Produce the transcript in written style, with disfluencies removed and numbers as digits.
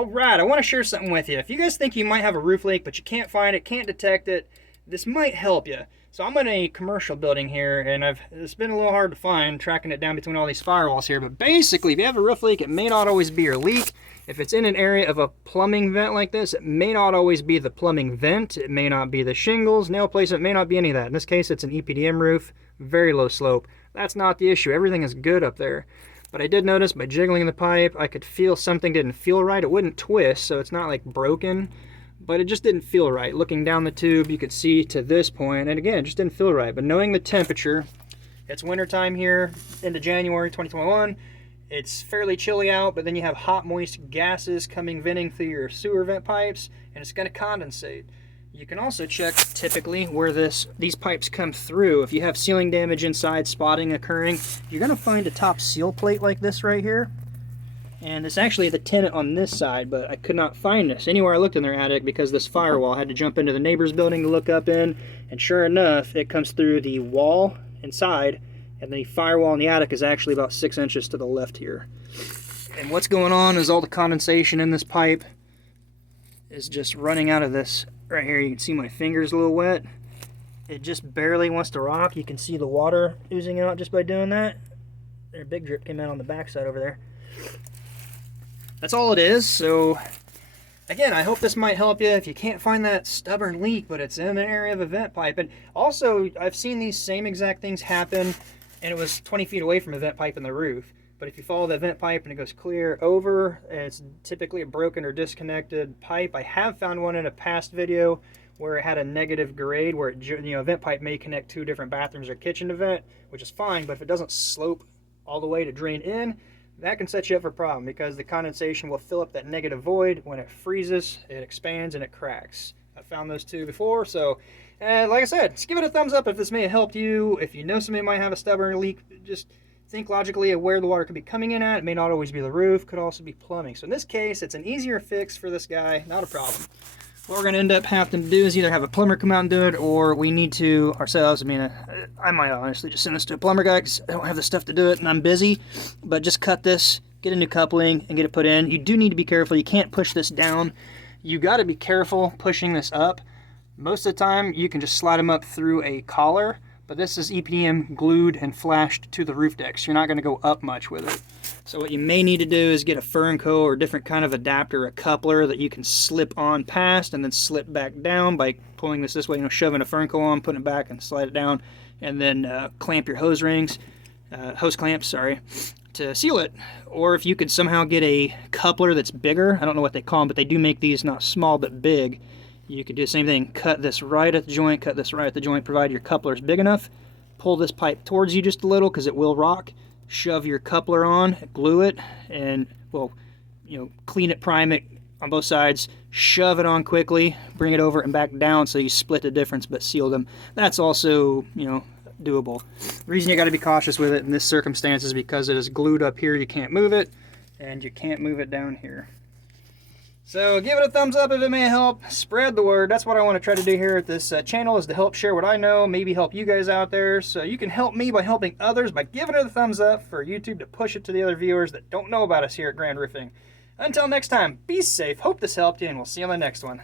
Alright, I want to share something with you. If you guys think you might have a roof leak, but you can't find it, can't detect it, this might help you. So I'm in a commercial building here, and it's been a little hard to find, tracking it down between all these firewalls here, but basically, if you have a roof leak, it may not always be your leak. If it's in an area of a plumbing vent like this, it may not always be the plumbing vent, it may not be the shingles, nail placement, may not be any of that. In this case, it's an EPDM roof, very low slope. That's not the issue, everything is good up there. But I did notice by jiggling the pipe, I could feel something didn't feel right. It wouldn't twist, so it's not like broken, but it just didn't feel right. Looking down the tube, you could see to this point, and again, it just didn't feel right. But knowing the temperature, it's wintertime here, into January 2021. It's fairly chilly out, but then you have hot, moist gases venting through your sewer vent pipes, and it's going to condensate. You can also check typically where these pipes come through. If you have sealing damage inside, spotting occurring, you're going to find a top seal plate like this right here. And it's actually the tenant on this side, but I could not find this anywhere I looked in their attic because this firewall. I had to jump into the neighbor's building to look up in, and sure enough, it comes through the wall inside, and the firewall in the attic is actually about 6 inches to the left here. And what's going on is all the condensation in this pipe is just running out of this. Right here, you can see my finger's a little wet. It just barely wants to rock. You can see the water oozing out just by doing that. Their big drip came out on the backside over there. That's all it is. So, again, I hope this might help you if you can't find that stubborn leak, but it's in an area of a vent pipe. And also, I've seen these same exact things happen, and it was 20 feet away from a vent pipe in the roof. But if you follow the vent pipe and it goes clear over, it's typically a broken or disconnected pipe. I have found one in a past video where it had a negative grade, where a vent pipe may connect two different bathrooms or kitchen to vent, which is fine. But if it doesn't slope all the way to drain in, that can set you up for a problem because the condensation will fill up that negative void. When it freezes, it expands and it cracks. I found those two before, so like I said, just give it a thumbs up if this may have helped you. If you know somebody might have a stubborn leak, just think logically of where the water could be coming in at. It may not always be the roof, could also be plumbing. So in this case, it's an easier fix for this guy, not a problem. What we're going to end up having to do is either have a plumber come out and do it, or we need to ourselves. I mean, I might honestly just send this to a plumber guy because I don't have the stuff to do it and I'm busy. But just cut this, get a new coupling, and get it put in. You do need to be careful. You can't push this down. You got to be careful pushing this up. Most of the time, you can just slide them up through a collar. But this is EPDM glued and flashed to the roof deck, so you're not going to go up much with it. So what you may need to do is get a Fernco or a different kind of adapter, a coupler that you can slip on past and then slip back down by pulling this way, shoving a Fernco on, putting it back and slide it down, and then clamp your hose clamps, to seal it. Or if you could somehow get a coupler that's bigger, I don't know what they call them, but they do make these not small but big. You could do the same thing, cut this right at the joint, cut this right at the joint, provided your coupler is big enough. Pull this pipe towards you just a little because it will rock. Shove your coupler on, glue it, and, clean it, prime it on both sides. Shove it on quickly, bring it over and back down so you split the difference but seal them. That's also, doable. The reason you got to be cautious with it in this circumstance is because it is glued up here, you can't move it, and you can't move it down here. So give it a thumbs up if it may help. Spread the word. That's what I want to try to do here at this channel, is to help share what I know, maybe help you guys out there. So you can help me by helping others by giving it a thumbs up for YouTube to push it to the other viewers that don't know about us here at Grand Roofing. Until next time, be safe. Hope this helped you, and we'll see you on the next one.